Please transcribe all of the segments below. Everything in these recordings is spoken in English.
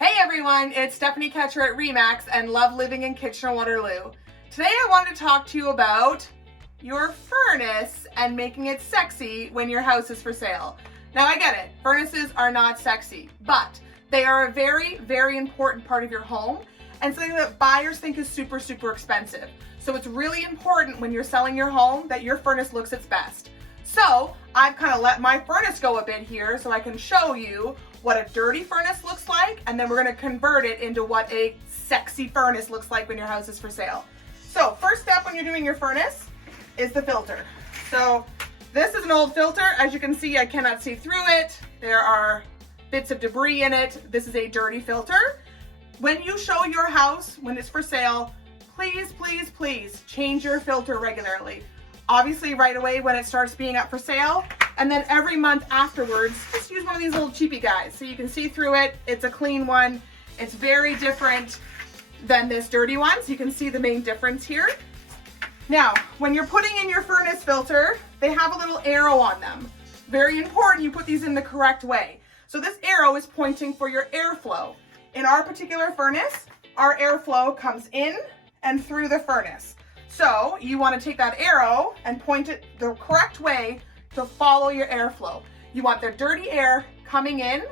Hey everyone, it's Stephanie Ketcher at Remax and love living in Kitchener-Waterloo. Today I wanted to talk to you about your furnace and making it sexy when your house is for sale. Now I get it, furnaces are not sexy, but they are a very, very important part of your home and something that buyers think is super, super expensive. So it's really important when you're selling your home that your furnace looks its best. So I've kind of let my furnace go a bit here so I can show you what a dirty furnace looks like, and then we're going to convert it into what a sexy furnace looks like when your house is for sale. So first step when you're doing your furnace is the filter. So this is an old filter. As you can see, I cannot see through it. There are bits of debris in it. This is a dirty filter. When you show your house when it's for sale, please, please, please change your filter regularly. Obviously right away when it starts being up for sale, and then every month afterwards, just use one of these little cheapy guys so you can see through it. It's a clean one. It's very different than this dirty one, so you can see the main difference here. Now, when you're putting in your furnace filter, they have a little arrow on them. Very important you put these in the correct way. So this arrow is pointing for your airflow. In our particular furnace, our airflow comes in and through the furnace. So you want to take that arrow and point it the correct way to follow your airflow. You want the dirty air coming in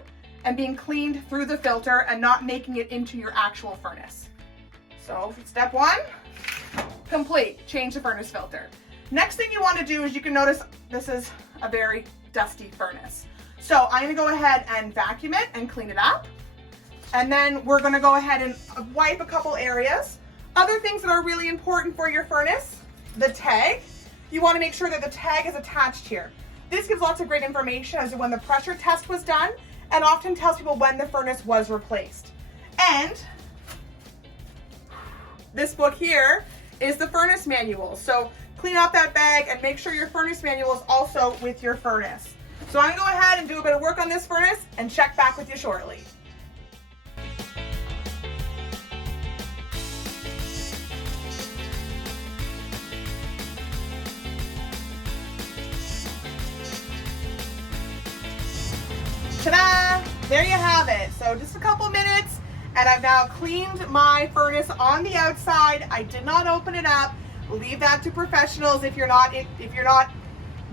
and being cleaned through the filter and not making it into your actual furnace. So step one, complete, change the furnace filter. Next thing you want to do is you can notice this is a very dusty furnace. So I'm going to go ahead and vacuum it and clean it up. And then we're going to go ahead and wipe a couple areas. Other things that are really important for your furnace, the tag. You want to make sure that the tag is attached here. This gives lots of great information as to when the pressure test was done and often tells people when the furnace was replaced. And this book here is the furnace manual. So clean out that bag and make sure your furnace manual is also with your furnace. So I'm going to go ahead and do a bit of work on this furnace and check back with you shortly. Ta-da! There you have it. So just a couple minutes and I've now cleaned my furnace on the outside. I did not open it up. Leave that to professionals. If you're not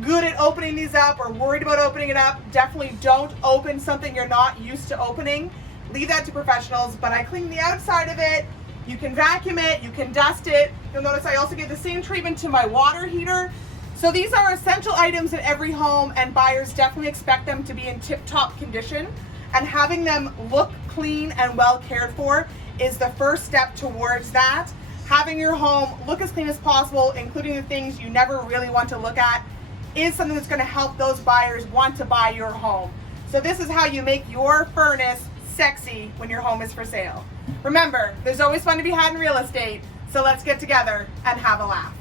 good at opening these up or worried about opening it up, definitely don't open something you're not used to opening. Leave that to professionals, but I cleaned the outside of it. You can vacuum it, you can dust it. You'll notice I also gave the same treatment to my water heater. So these are essential items in every home and buyers definitely expect them to be in tip-top condition, and having them look clean and well cared for is the first step towards that. Having your home look as clean as possible, including the things you never really want to look at, is something that's going to help those buyers want to buy your home. So this is how you make your furnace sexy when your home is for sale. Remember, there's always fun to be had in real estate, so let's get together and have a laugh.